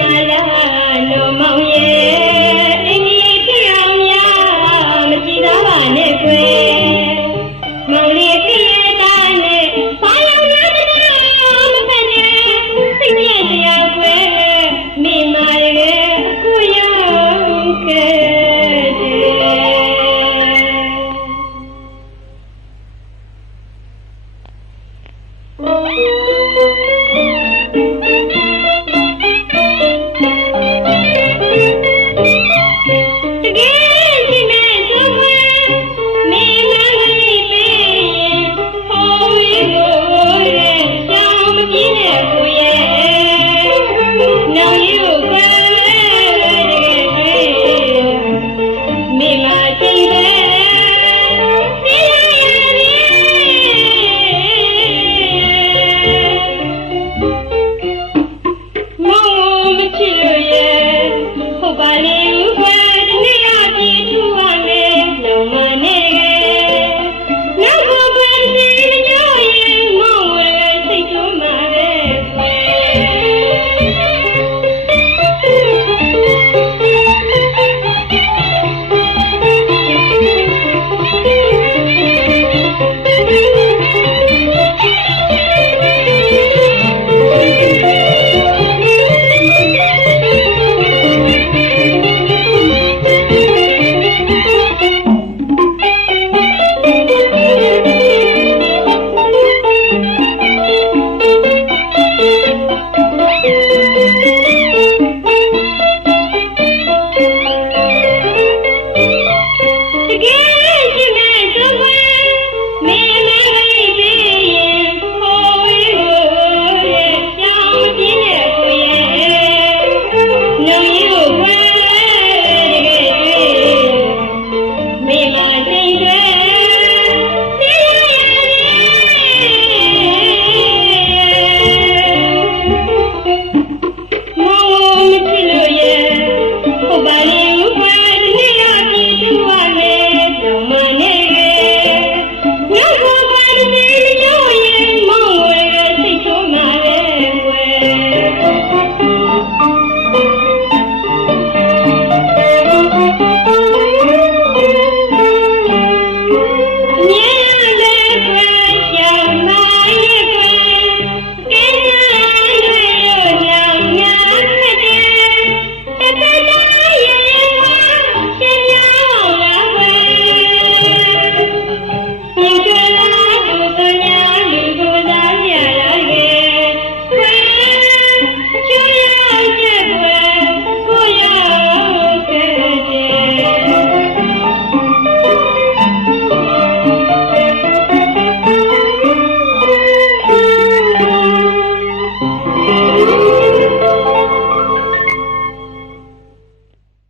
మలాలు మౌయే